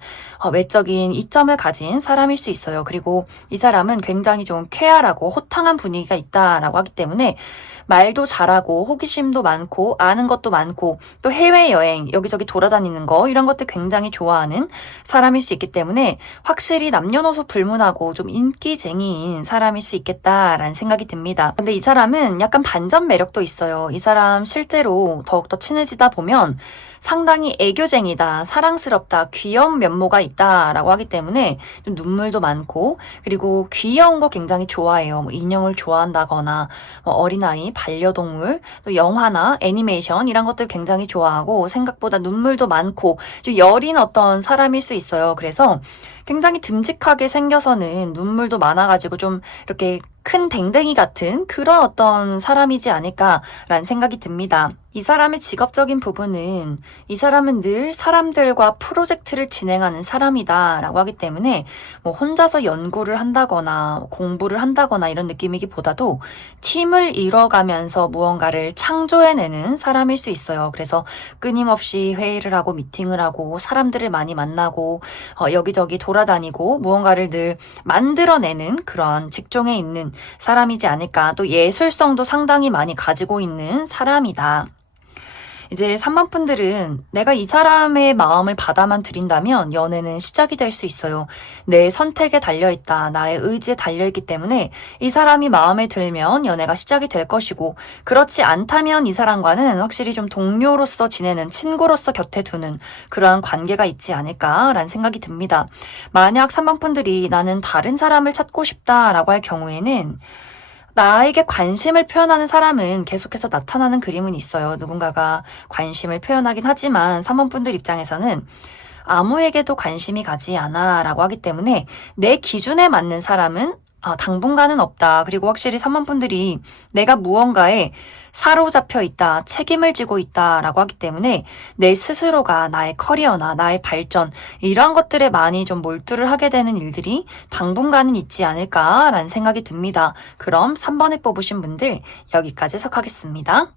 외적인 이점을 가진 사람일 수 있어요. 그리고 이 사람은 굉장히 좀 쾌활하고 호탕한 분위기가 있다라고 하기 때문에 말도 잘하고 호기심도 많고 아는 것도 많고 또 해외여행 여기저기 돌아다니는 거 이런 것들 굉장히 좋아하는 사람일 수 있기 때문에 확실히 남녀노소 불문하고 좀 인기쟁이인 사람일 수 있겠다라는 생각이 듭니다. 근데 이 사람은 약간 반전 매력도 있어요. 이 사람 실제로 더욱더 친해지다 보면 상당히 애교쟁이다, 사랑스럽다, 귀여운 면모가 있다라고 하기 때문에 좀 눈물도 많고, 그리고 귀여운 거 굉장히 좋아해요. 뭐 인형을 좋아한다거나 뭐 어린아이, 반려동물, 또 영화나 애니메이션 이런 것들 굉장히 좋아하고 생각보다 눈물도 많고 좀 여린 어떤 사람일 수 있어요. 그래서 굉장히 듬직하게 생겨서는 눈물도 많아가지고 좀 이렇게 큰 댕댕이 같은 그런 어떤 사람이지 않을까라는 생각이 듭니다. 이 사람의 직업적인 부분은 이 사람은 늘 사람들과 프로젝트를 진행하는 사람이다 라고 하기 때문에 뭐 혼자서 연구를 한다거나 공부를 한다거나 이런 느낌이기보다도 팀을 이뤄가면서 무언가를 창조해내는 사람일 수 있어요. 그래서 끊임없이 회의를 하고 미팅을 하고 사람들을 많이 만나고 여기저기 돌아다니고 무언가를 늘 만들어내는 그런 직종에 있는 사람이지 않을까. 또 예술성도 상당히 많이 가지고 있는 사람이다. 이제 3번 분들은 내가 이 사람의 마음을 받아만 들인다면 연애는 시작이 될 수 있어요. 내 선택에 달려있다. 나의 의지에 달려있기 때문에 이 사람이 마음에 들면 연애가 시작이 될 것이고, 그렇지 않다면 이 사람과는 확실히 좀 동료로서 지내는, 친구로서 곁에 두는 그러한 관계가 있지 않을까라는 생각이 듭니다. 만약 3번 분들이 나는 다른 사람을 찾고 싶다라고 할 경우에는 나에게 관심을 표현하는 사람은 계속해서 나타나는 그림은 있어요. 누군가가 관심을 표현하긴 하지만 3번 분들 입장에서는 아무에게도 관심이 가지 않아 라고 하기 때문에 내 기준에 맞는 사람은 당분간은 없다. 그리고 확실히 3번 분들이 내가 무언가에 사로잡혀 있다, 책임을 지고 있다 라고 하기 때문에 내 스스로가 나의 커리어나 나의 발전, 이러한 것들에 많이 좀 몰두를 하게 되는 일들이 당분간은 있지 않을까라는 생각이 듭니다. 그럼 3번을 뽑으신 분들 여기까지 해석하겠습니다.